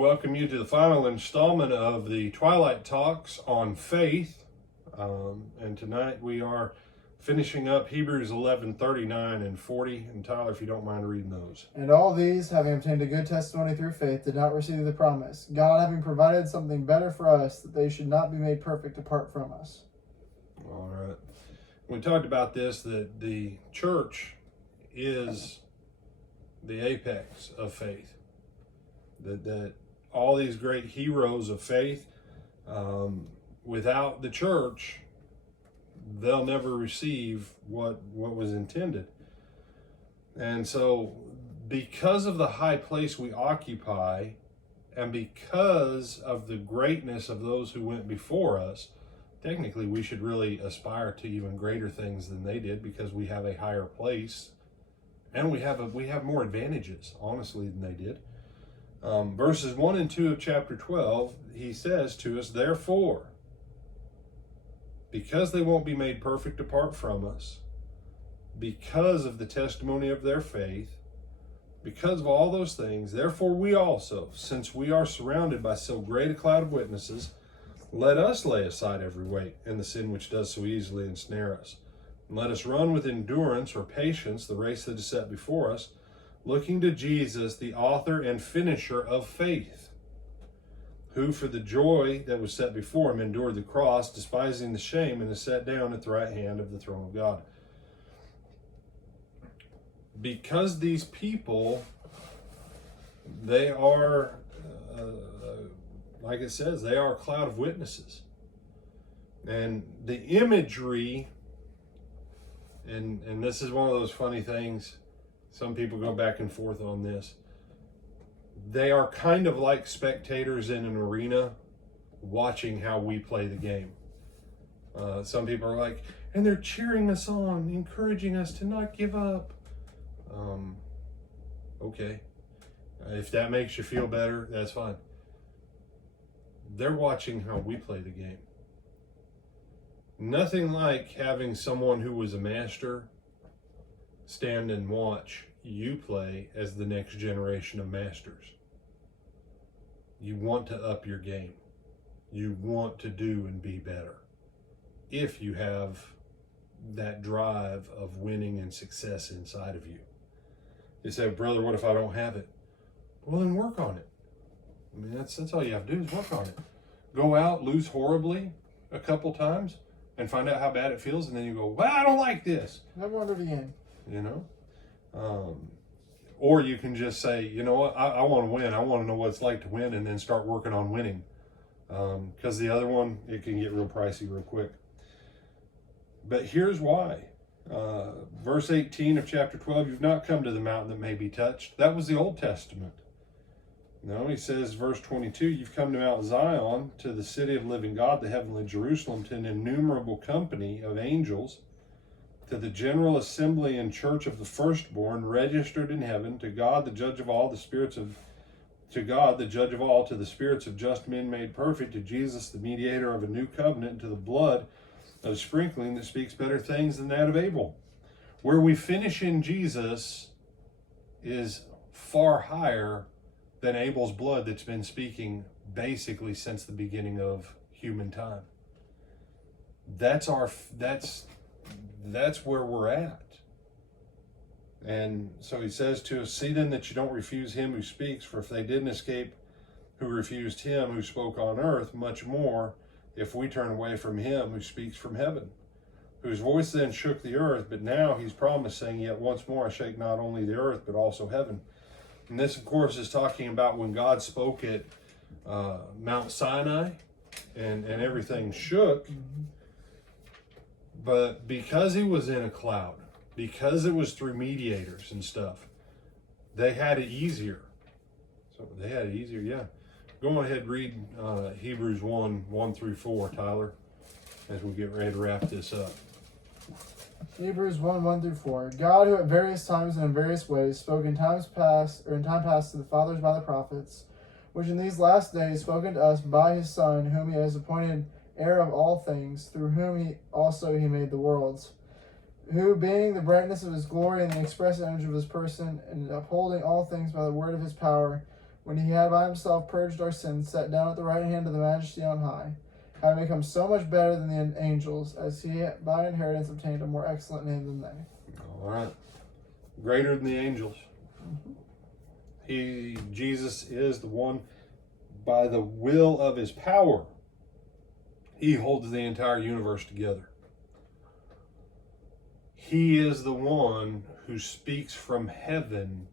Welcome you to the final installment of the Twilight Talks on faith. And tonight we are finishing up Hebrews 11:39 and 40. And Tyler, if you don't mind reading those. And all these, having obtained a good testimony through faith, did not receive the promise, God having provided something better for us, that they should not be made perfect apart from us. All right. We talked about this, that the church is the apex of faith. That all these great heroes of faith, without the church, they'll never receive what was intended. And so because of the high place we occupy, and because of the greatness of those who went before us, technically we should really aspire to even greater things than they did, because we have a higher place and we have more advantages, honestly, than they did. Verses 1 and 2 of chapter 12, he says to us, therefore, because they won't be made perfect apart from us, because of the testimony of their faith, because of all those things, therefore we also, since we are surrounded by so great a cloud of witnesses, let us lay aside every weight and the sin which does so easily ensnare us. And let us run with endurance or patience the race that is set before us, looking to Jesus, the author and finisher of faith, who for the joy that was set before him endured the cross, despising the shame, and is set down at the right hand of the throne of God. Because these people, they are, like it says, they are a cloud of witnesses. And the imagery, and this is one of those funny things, some people go back and forth on this. They are kind of like spectators in an arena watching how we play the game. Some people are like, and they're cheering us on, encouraging us to not give up. Okay. If that makes you feel better, that's fine. They're watching how we play the game. Nothing like having someone who was a master stand and watch you play as the next generation of masters. You want to up your game. You want to do and be better. If you have that drive of winning and success inside of you. You say, brother, what if I don't have it? Well, then work on it. I mean, that's all you have to do is work on it. Go out, lose horribly a couple times, and find out how bad it feels, and then you go, well, I don't like this. Never won it again. You know? Or you can just say, you know what, I want to win. I want to know what it's like to win, and then start working on winning. Because the other one, it can get real pricey real quick. But here's why. Verse 18 of chapter 12, you've not come to the mountain that may be touched. That was the Old Testament. No, he says, verse 22, you've come to Mount Zion, to the city of living God, the heavenly Jerusalem, to an innumerable company of angels, to the general assembly and church of the firstborn, registered in heaven, to God, the judge of all, to God, the judge of all, to the spirits of just men made perfect, to Jesus, the mediator of a new covenant, to the blood of sprinkling that speaks better things than that of Abel. Where we finish in Jesus is far higher than Abel's blood that's been speaking basically since the beginning of human time. That's where we're at. And so he says to us, see then that you don't refuse him who speaks, for if they didn't escape who refused him who spoke on earth, much more if we turn away from him who speaks from heaven, whose voice then shook the earth, but now he's promised, saying, yet once more I shake not only the earth, but also heaven. And this, of course, is talking about when God spoke at Mount Sinai and everything shook. But because he was in a cloud, because it was through mediators and stuff, they had it easier. So they had it easier, yeah. Go on ahead and read Hebrews 1 through 4, Tyler, as we get ready to wrap this up. Hebrews 1 through 4. God, who at various times and in various ways spoke in time past to the fathers by the prophets, which in these last days spoken to us by his Son, whom he has appointed heir of all things, through whom he made the worlds, who being the brightness of his glory and the express image of his person, and upholding all things by the word of his power, when he had by himself purged our sins, sat down at the right hand of the Majesty on high, having become so much better than the angels, as he by inheritance obtained a more excellent name than they. All right. Greater than the angels. Jesus is the one, by the will of his power, he holds the entire universe together. He is the one who speaks from heaven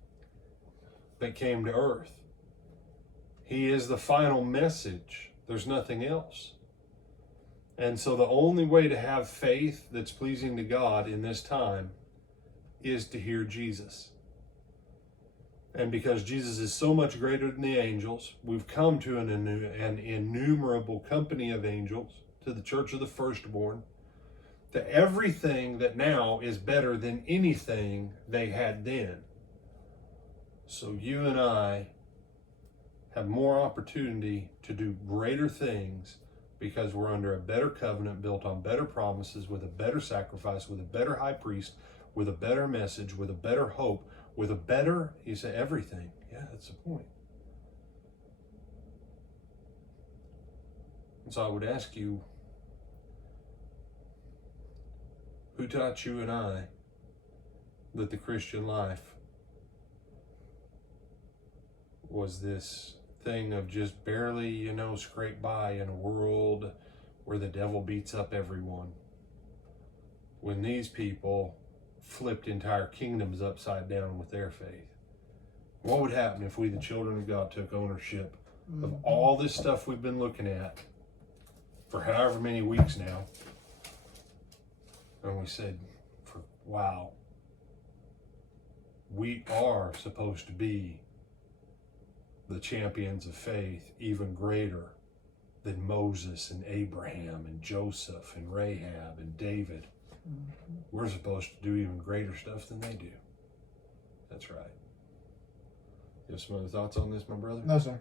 that came to earth. He is the final message. There's nothing else. And so the only way to have faith that's pleasing to God in this time is to hear Jesus. And because Jesus is so much greater than the angels, we've come to an innumerable company of angels, to the church of the firstborn, to everything that now is better than anything they had then. So you and I have more opportunity to do greater things because we're under a better covenant built on better promises, with a better sacrifice, with a better high priest, with a better message, with a better hope, with a better, you say, everything. Yeah, that's the point. And so I would ask you, who taught you and I that the Christian life was this thing of just barely, scrape by in a world where the devil beats up everyone? When these people flipped entire kingdoms upside down with their faith. What would happen if we, the children of God, took ownership of all this stuff we've been looking at for however many weeks now, and we said, wow, we are supposed to be the champions of faith, even greater than Moses and Abraham and Joseph and Rahab and David. We're supposed to do even greater stuff than they do. That's right. You have some other thoughts on this, my brother? No, sir.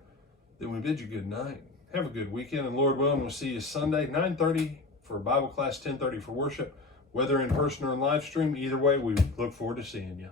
Then we bid you good night. Have a good weekend, and Lord willing, we'll see you Sunday, 9:30 for Bible class, 10:30 for worship. Whether in person or in live stream, either way, we look forward to seeing you.